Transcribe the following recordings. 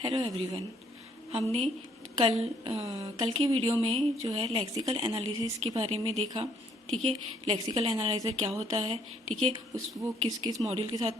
Hello everyone. हमने कल की वीडियो में जो है लेक्सिकल एनालिसिस के बारे में देखा। ठीक है, लेक्सिकल एनालाइजर क्या होता है, ठीक है, वो किस किस मॉड्यूल के साथ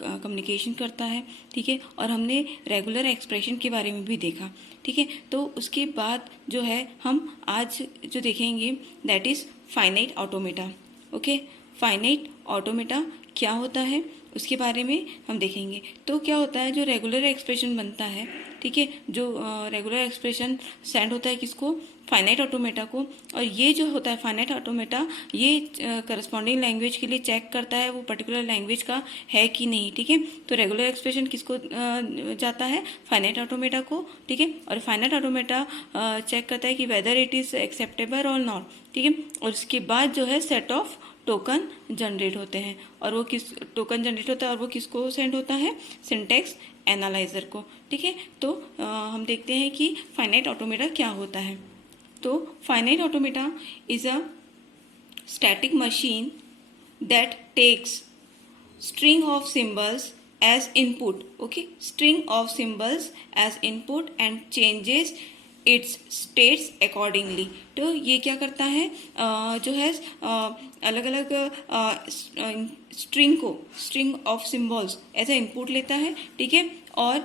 कम्युनिकेशन करता है, ठीक है, और हमने रेगुलर एक्सप्रेशन के बारे में भी देखा। ठीक है, तो उसके बाद जो है हम आज जो देखेंगे that is finite automata. Okay, finite automata क्या होता है उसके बारे में हम देखेंगे। तो क्या होता है, जो रेगुलर एक्सप्रेशन बनता है, ठीक है, जो रेगुलर एक्सप्रेशन सेंड होता है किसको, फाइनाइट ऑटोमेटा को। और ये जो होता है फाइनाइट ऑटोमेटा, ये करस्पॉन्डिंग लैंग्वेज के लिए चेक करता है वो पर्टिकुलर लैंग्वेज का है कि नहीं। ठीक है, तो रेगुलर एक्सप्रेशन किसको जाता है, फाइनाइट ऑटोमेटा को। ठीक है, और फाइनाइट ऑटोमेटा चेक करता है कि वेदर इट इज एक्सेप्टेबल और नॉट। ठीक है, और उसके बाद जो है सेट ऑफ टोकन जनरेट होते हैं, और वो किस टोकन जनरेट होता है और वो किसको सेंड होता है, सिंटैक्स एनालाइजर को। ठीक है, तो हम देखते हैं कि फाइनाइट ऑटोमेटा क्या होता है। तो finite automata is a static machine that takes string of symbols as input. Okay, string of symbols as input and changes its states accordingly. तो ये क्या करता है, जो है अलग अलग स्ट्रिंग ऑफ सिम्बॉल्स ऐसा इनपुट लेता है। ठीक है, और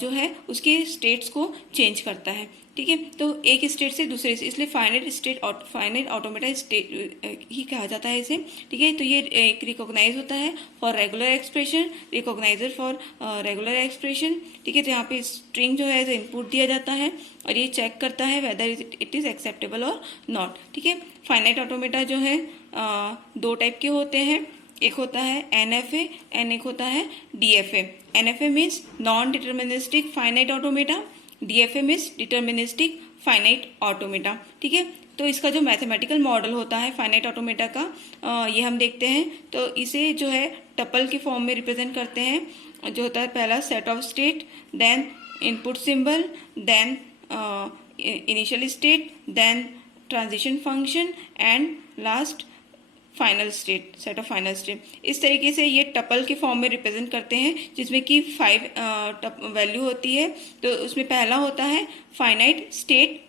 जो है उसके स्टेट्स को चेंज करता है। ठीक है, तो एक स्टेट से दूसरे से, इसलिए फाइनाइट ऑटोमेटा स्टेट ही कहा जाता है इसे। ठीक है, तो ये एक रिकॉग्नाइज होता है for regular expression, recogniser for regular expression. ठीक है, तो यहाँ पे स्ट्रिंग जो है इनपुट दिया जाता है और ये चेक करता है वेदर इट इज एक्सेप्टेबल और नॉट। ठीक है, फाइनाइट ऑटोमेटा जो है दो टाइप के होते हैं, एक होता है NFA एंड एक होता है DFA। NFA means non deterministic finite automata, DFA means deterministic finite automata. ठीक है, तो इसका जो मैथमेटिकल मॉडल होता है फाइनाइट ऑटोमेटा का, ये हम देखते हैं। तो इसे जो है टपल के फॉर्म में रिप्रेजेंट करते हैं, जो होता है पहला set of state, then input symbol, then initial state, then transition function and last final state, set of final state. इस तरीके से ये टपल के फॉर्म में रिप्रेजेंट करते हैं, जिसमें कि 5 वैल्यू होती है। तो उसमें पहला होता है finite state,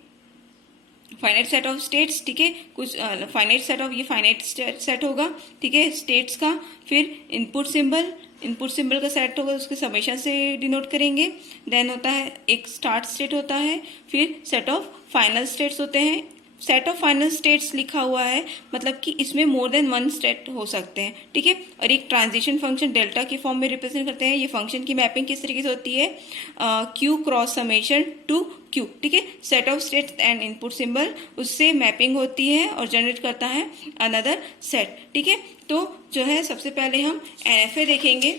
finite set of states. ठीक है, कुछ फाइनाइट सेट ऑफ, ये फाइनाइट सेट होगा। ठीक है, स्टेट्स का। फिर इनपुट सिंबल का सेट होगा, उसके समेशन से डिनोट करेंगे। देन होता है एक स्टार्ट स्टेट होता है, फिर सेट ऑफ फाइनल स्टेट्स होते हैं। सेट ऑफ फाइनल स्टेट्स लिखा हुआ है, मतलब कि इसमें मोर देन वन स्टेट हो सकते हैं। ठीक है, और एक ट्रांजिशन फंक्शन डेल्टा के फॉर्म में रिप्रेजेंट करते हैं। ये फंक्शन की मैपिंग किस तरीके से होती है, Q cross summation to Q. ठीक है, set of states and input symbol, उससे मैपिंग होती है और जनरेट करता है अनदर सेट। ठीक है, तो जो है सबसे पहले हम NFA देखेंगे।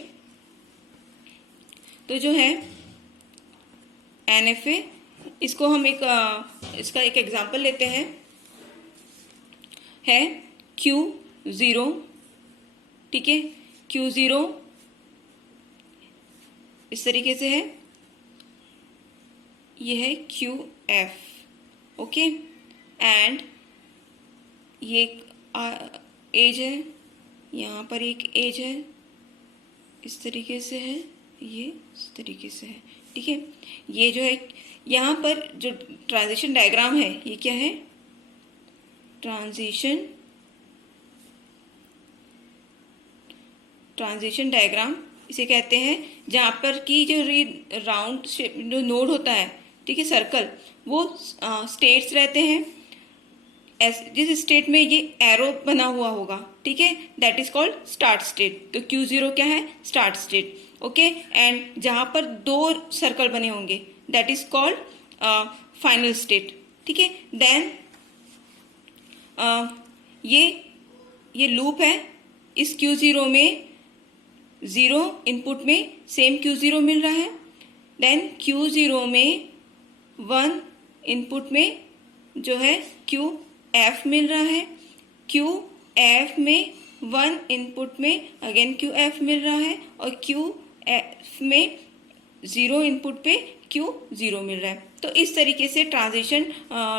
तो जो है NFA, इसको हम इसका एक एग्जाम्पल लेते हैं, है Q0। ठीक है, Q0 इस तरीके से है, ये है QF। ओके, एंड ये एज है, यहाँ पर एक एज है, इस तरीके से है, ये इस तरीके से है। ठीक है, ये जो है यहाँ पर जो ट्रांजिशन डायग्राम है, ये क्या है, ट्रांजिशन डायग्राम इसे कहते हैं, जहाँ पर की जो राउंड शेप जो नोड होता है, ठीक है, सर्कल, वो स्टेट्स रहते हैं। जिस स्टेट में ये एरो बना हुआ होगा, ठीक है, that is called start state. तो Q0 क्या है, स्टार्ट स्टेट। ओके, एंड जहां पर 2 सर्कल बने होंगे that is called final state. ठीक है, देन ये लूप है, इस Q0 में 0 इनपुट में सेम Q0 मिल रहा है, देन Q0 में 1 इनपुट में जो है QF मिल रहा है, QF में 1 इनपुट में अगेन QF मिल रहा है, और QF में 0 इनपुट पे Q0 मिल रहा है। तो इस तरीके से ट्रांजिशन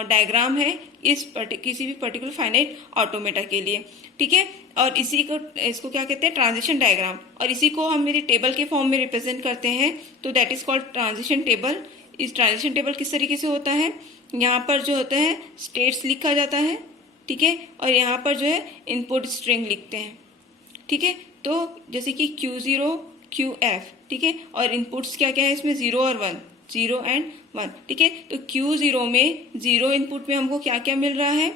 डायग्राम है किसी भी पर्टिकुलर फाइनाइट ऑटोमेटा के लिए, ठीक है। और इसको क्या कहते हैं, ट्रांजिशन डायग्राम, और इसी को हम मेरे टेबल के फॉर्म में रिप्रेजेंट करते हैं, तो that is called transition table. इस ट्रांजिशन टेबल किस तरीके से होता है, यहाँ पर जो होता है स्टेट्स लिखा जाता है, ठीक है, और यहाँ पर जो है इनपुट स्ट्रिंग लिखते हैं, ठीक है। तो जैसे कि Q0 QF, ठीक है, और इनपुट्स क्या क्या है इसमें, 0 और 1, 0 एंड 1, ठीक है। तो Q0 में 0 इनपुट में हमको क्या क्या मिल रहा है,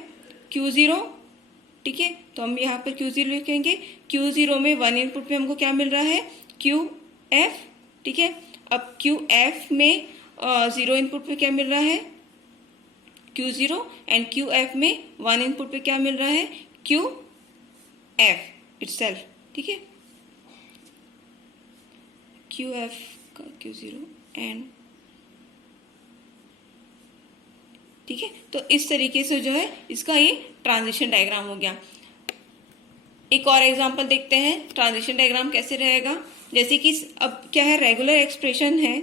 Q0, ठीक है, तो हम यहाँ पर Q0 लिखेंगे। Q0 में 1 इनपुट में हमको क्या मिल रहा है, QF, ठीक है। अब QF में 0 इनपुट पे क्या मिल रहा है, Q0, एंड QF में 1 इनपुट पे क्या मिल रहा है, QF इटसेल्फ, ठीक है। QF का Q0 एंड, ठीक है। तो इस तरीके से जो है इसका ये ट्रांजिशन डायग्राम हो गया। एक और एग्जांपल देखते हैं ट्रांजिशन डायग्राम कैसे रहेगा। जैसे कि अब क्या है, रेगुलर एक्सप्रेशन है,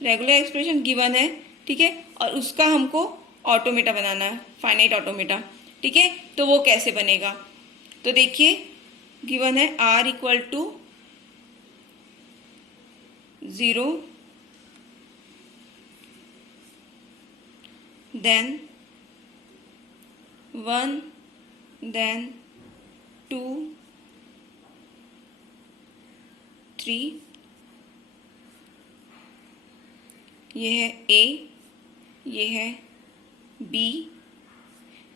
रेगुलर एक्सप्रेशन गिवन है, ठीक है, और उसका हमको ऑटोमेटा बनाना है, फाइनाइट ऑटोमेटा, ठीक है। तो वो कैसे बनेगा, तो देखिए गिवन है R equal to 0, then 1, then 2, 3, ये है A, ये है B,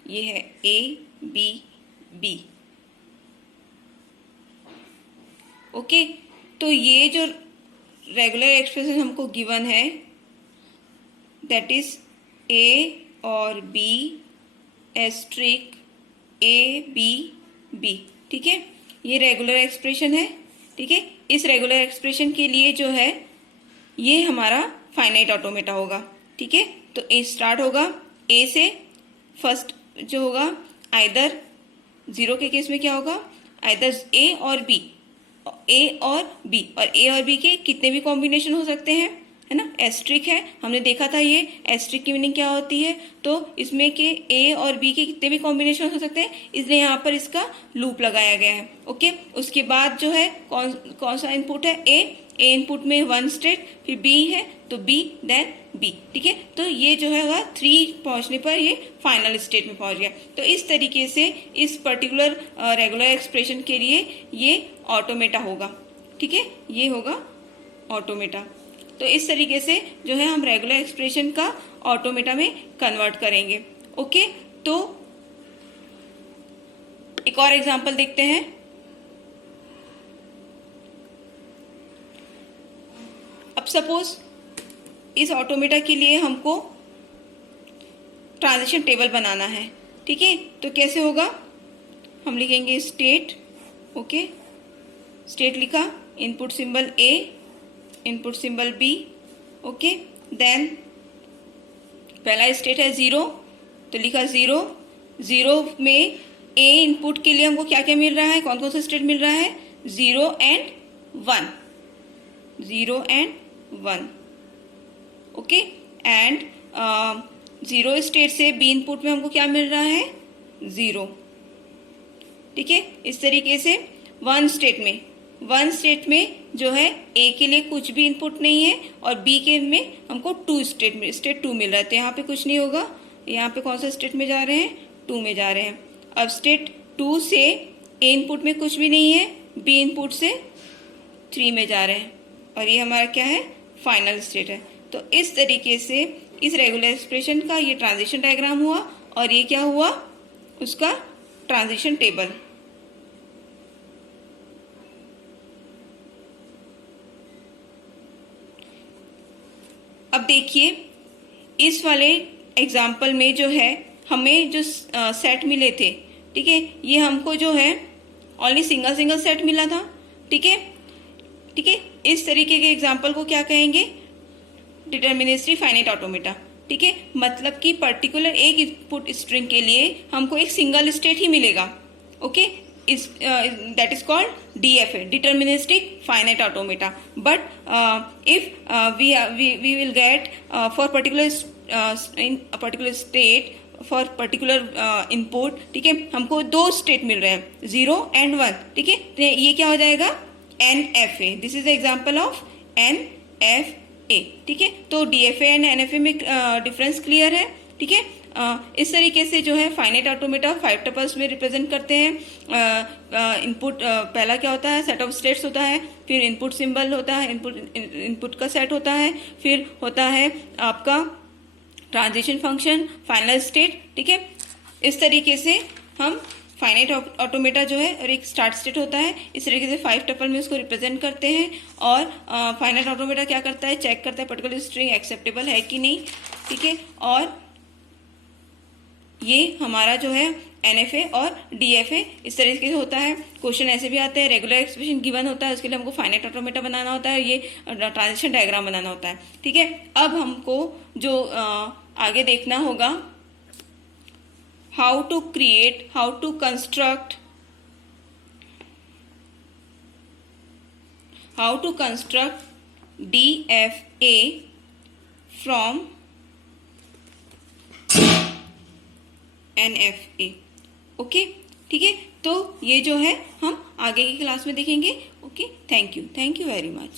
ये है A B B, ओके। तो ये जो रेगुलर एक्सप्रेशन हमको गिवन है दैट इज A और B asterisk A B B, ठीक है, ये रेगुलर एक्सप्रेशन है, ठीक है। इस रेगुलर एक्सप्रेशन के लिए जो है ये हमारा फाइनाइट ऑटोमेटा होगा, ठीक है। तो ए स्टार्ट होगा A से, फर्स्ट जो होगा आइदर 0 के केस में क्या होगा, आइदर A और B, A और B, और A और B के कितने भी कॉम्बिनेशन हो सकते हैं, है ना। एस्ट्रिक है, हमने देखा था ये एस्ट्रिक की मीनिंग क्या होती है, तो इसमें के A और B के कितने भी कॉम्बिनेशन हो सकते हैं, इसलिए यहाँ पर इसका लूप लगाया गया है, ओके। उसके बाद जो है कौन सा इनपुट है, A इनपुट में 1 स्टेट, फिर B है तो B देन B, ठीक है। तो ये जो है वह 3 पहुंचने पर ये फाइनल स्टेट में पहुंच गया। तो इस तरीके से इस पर्टिकुलर रेगुलर एक्सप्रेशन के लिए ये ऑटोमेटा होगा, ठीक है, ये होगा ऑटोमेटा। तो इस तरीके से जो है हम रेगुलर एक्सप्रेशन का ऑटोमेटा में कन्वर्ट करेंगे, ओके। तो एक और एग्जांपल देखते हैं। अब सपोज इस ऑटोमेटा के लिए हमको ट्रांजिशन टेबल बनाना है, ठीक है। तो कैसे होगा, हम लिखेंगे स्टेट, ओके, स्टेट लिखा, input symbol A, input symbol B, okay. Then पहला स्टेट है 0, तो लिखा 0, 0 में A इनपुट के लिए हमको क्या क्या मिल रहा है, कौन कौन सा स्टेट मिल रहा है, 0 and 1, 0 and 1, okay. And 0 state से B इनपुट में हमको क्या मिल रहा है, 0, ठीक है। इस तरीके से 1 स्टेट में जो है A के लिए कुछ भी इनपुट नहीं है, और B के में हमको 2 स्टेट 2 मिल रहा है, तो यहाँ पे कुछ नहीं होगा, यहाँ पे कौन सा स्टेट में जा रहे हैं, 2 में जा रहे हैं। अब स्टेट 2 से A इनपुट में कुछ भी नहीं है, B इनपुट से 3 में जा रहे हैं, और ये हमारा क्या है, फाइनल स्टेट है। तो इस तरीके से इस रेगुलर एक्सप्रेशन का ये ट्रांजिशन डायग्राम हुआ, और ये क्या हुआ, उसका ट्रांजिशन टेबल। अब देखिए इस वाले एग्जाम्पल में जो है हमें जो सेट मिले थे, ठीक है, ये हमको जो है ओनली सिंगल सेट मिला था, ठीक है, ठीक है। इस तरीके के एग्जाम्पल को क्या कहेंगे, डिटर्मिनिस्टिक फाइनाइट ऑटोमेटा, ठीक है। मतलब कि पर्टिकुलर एक इनपुट स्ट्रिंग के लिए हमको एक सिंगल स्टेट ही मिलेगा, ओके। इस that is called DFA, deterministic finite automata. But if we will get for particular in a particular state for particular input, ठीक है, हमको दो स्टेट मिल रहे हैं 0 and 1, ठीक है, तो ये क्या हो जाएगा NFA। This is the example of NFA, ठीक है। तो DFA एंड NFA में डिफरेंस क्लियर है, ठीक है। इस तरीके से जो है फाइनाइट ऑटोमेटा 5 टपल्स में रिप्रेजेंट करते हैं। इनपुट पहला क्या होता है, सेट ऑफ स्टेट्स होता है, फिर इनपुट सिंबल होता है, इनपुट का सेट होता है, फिर होता है आपका ट्रांजिशन फंक्शन, फाइनल स्टेट, ठीक है। इस तरीके से हम फाइनाइट ऑटोमेटा जो है और एक स्टार्ट स्टेट होता है, इस तरीके से 5 टपल में उसको रिप्रेजेंट करते हैं। और फाइनाइट ऑटोमेटा क्या करता है, चेक करता है पर्टिकुलर स्ट्रिंग एक्सेप्टेबल है कि नहीं, ठीक है। और ये हमारा जो है NFA और DFA इस तरीके से होता है। क्वेश्चन ऐसे भी आते हैं, रेगुलर एक्सप्रेशन गिवन होता है, उसके लिए हमको फाइनाइट ऑटोमेटा बनाना होता है, ये ट्रांजिशन डायग्राम बनाना होता है, ठीक है। अब हमको जो आगे देखना होगा, how to create, how to construct DFA from NFA, okay, ठीक है। तो ये जो है हम आगे की क्लास में देखेंगे। Okay, thank you very much.